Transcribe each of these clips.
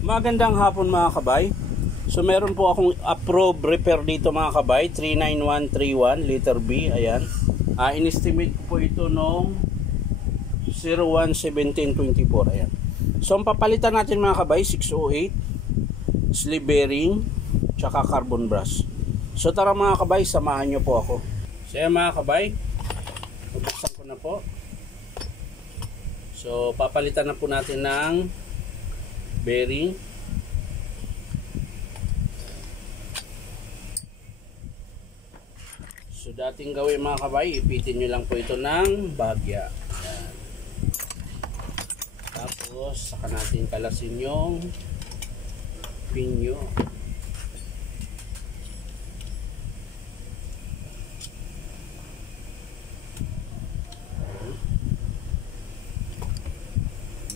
Magandang hapon mga kabay. So meron po akong approved repair dito mga kabay, 39131 letter B. Ayan. In-estimate ko po ito nung 01/17/24. Ayan. So ang papalitan natin mga kabay, 608 sleeve bearing tsaka carbon brush. So tara mga kabay, samahan nyo po ako. So ayan mga kabay, bubuksan ko na po. So papalitan na po natin ng bearing. So dating gawin mga kabay, ipitin nyo lang po ito ng bahagya. Ayan. Tapos saka natin kalasin yung pinyo.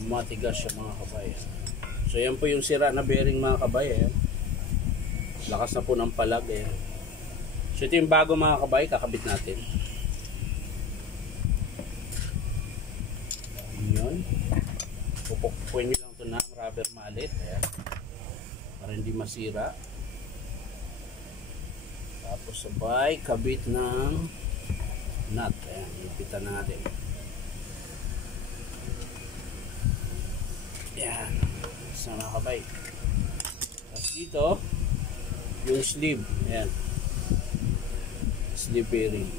Matigas siya mga kabay. So yan po yung sira na bearing mga kabay. Ayan. Lakas na po ng palag. Ayan. So ito yung bago mga kabay, kakabit natin. Yun. Pupukpuin nyo lang ito ng rubber mallet. Ayan. Para hindi masira. Tapos sabay kabit ng nut. Ayan, ipitan na natin. Ayan. So mga kabay. Tapos dito yung sleeve. Ayan. Sleeve bearing.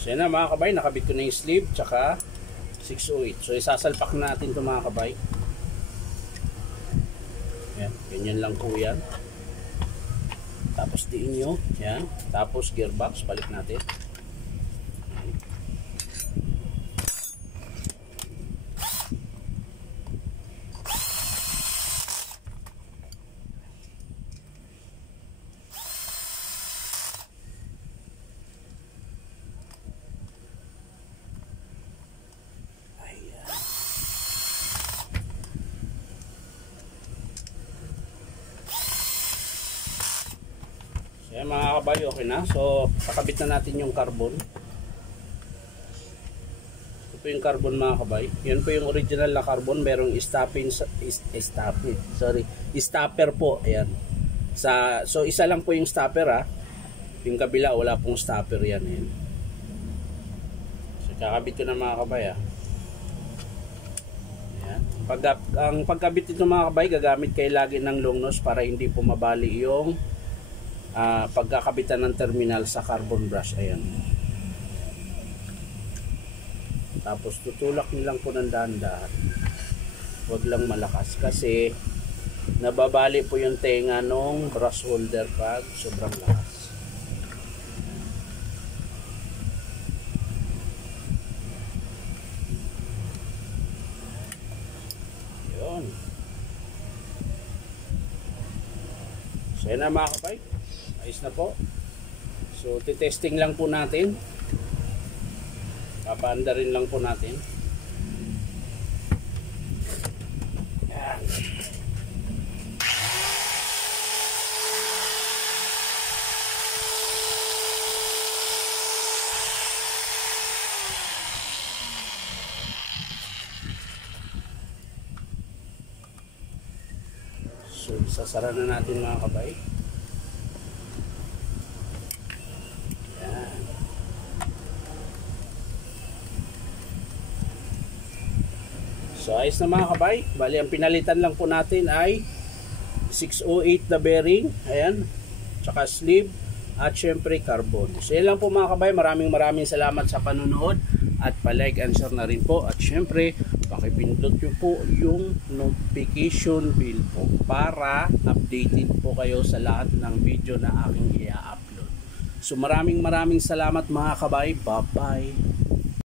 So yan na mga kabay, nakabit ko na yung sleeve tsaka 608. So isasalpak natin ito mga kabay. Yan, ganyan lang po yan. Tapos diin nyo. Yan. Tapos gearbox, balik natin. Ayan mga kabay, okay na. So, kakabit na natin yung carbon. Ito po yung carbon mga kabay. Yan po yung original na carbon. Merong stopper po. Ayan. So, isa lang po yung stopper ha. Yung kabila, wala pong stopper yan. Ayan. So, kakabit ko na mga kabay ha. Ayan. Ang pagkabit nito mga kabay, gagamit kayo lagi ng long nose para hindi po mabali yung pagkakabitan ng terminal sa carbon brush. Ayan. Tapos tutulak nilang po ng dahan-dahan. Huwag lang malakas kasi nababali po yung tenga nung brush holder pag sobrang lakas. Yun. So yan na mga kabay. Ayos na po. So, titesting lang po natin. Papaanda rin lang po natin. Ayan. So, sasara na natin mga kabay. So ayos na mga kabay. Bali ang pinalitan lang po natin ay 608 na bearing. Ayan. Tsaka sleeve. At syempre carbon. So yan lang po mga kabay. Maraming salamat sa panunood. At pa-like and share na rin po. At syempre pakipindot nyo po yung notification bell po para updated po kayo sa lahat ng video na aking i-upload. So maraming salamat mga kabay. Bye bye.